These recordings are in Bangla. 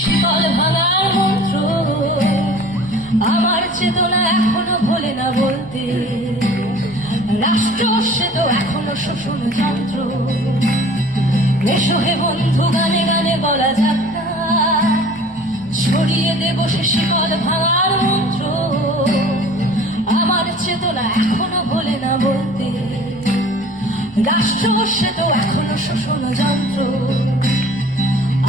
শিকল ভাঙার মন্ত্র আমার চেতনা এখনো ভোলে না বলতে। রাষ্ট্র সে তো এখনো শোষণ যন্ত্র। এসো হে বন্ধু গানে গানে বলা যাক না, ছড়িয়ে দেব সে শিকল ভাঙার মন্ত্র আমার চেতনা এখনো ভোলে না বলতে। রাষ্ট্র সে তো এখনো শোষণ যন্ত্র।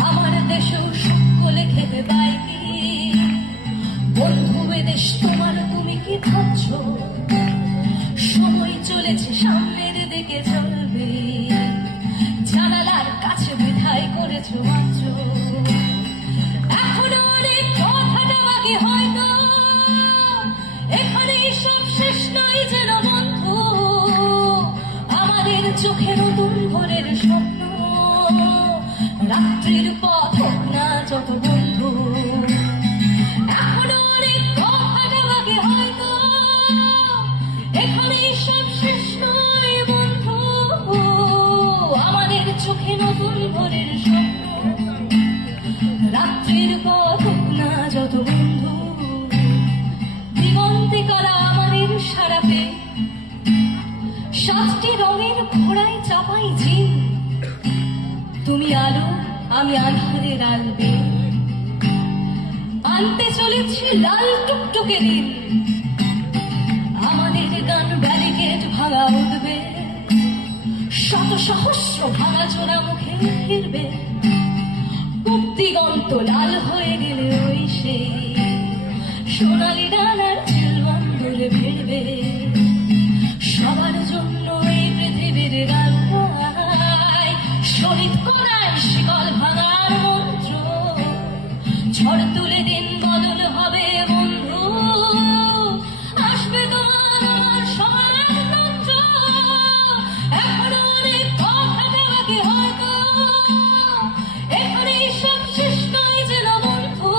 আমার দেশেও সকলে খেতে পাইনি বন্ধু এদেশ তোমার, তুমি কি ভাবছ সময় চলেছে সামনের দিকে চলবে? জানালার কাছে বিধায় করেছ মাত্র, এখনো অনেক কথাটা বাকি হয়তো। এখানেই সব শেষ নয় যেন বন্ধু, আমাদের চোখে নতুন ভোরের স্বপ্ন। রাত্রির পথ হোক না যত বন্ধু, এখনো অনেক কথাটা বাকি হয়তো। এখানেই সব শেষ নয় বন্ধু, আমাদের চোখে নতুন ভোরের স্বপ্ন। রাত্রির পথ হোক না যত বন্ধু, দিগন্তে করা আমাদের সারাপে। 7টি রঙের ঘোড়ায় চাপাই জিন, তুমি আলো আমি আধারের আলবে। আনতে চলেছি লাল টুকটুকে দিন, আমাদের গান ব্যারিকেড ভাঙা উঠবে। শত সহস্র ভাঙা চোরা মুখে ফিরবে। দিগন্ত লাল হয়ে গেলে ওই সে সোনালি ডানার চিলবন্দরে ফিরবে। সবার জন্য এই পৃথিবীর গান গায়, শহীদ করায় শিকল ভাঙার মন্ত্র। ঝড় তুলে দিন বদল হবে বন্ধু, আসবে তোমার আমার সবার মন্ত্র। এখনো অনেক কথাটা বাকি হয়তো, এখানেই সব শেষ নয় যেন বন্ধু,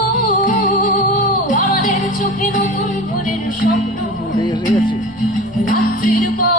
আমাদের চোখে নতুন ভোরের স্বপ্ন। রাত্রির পর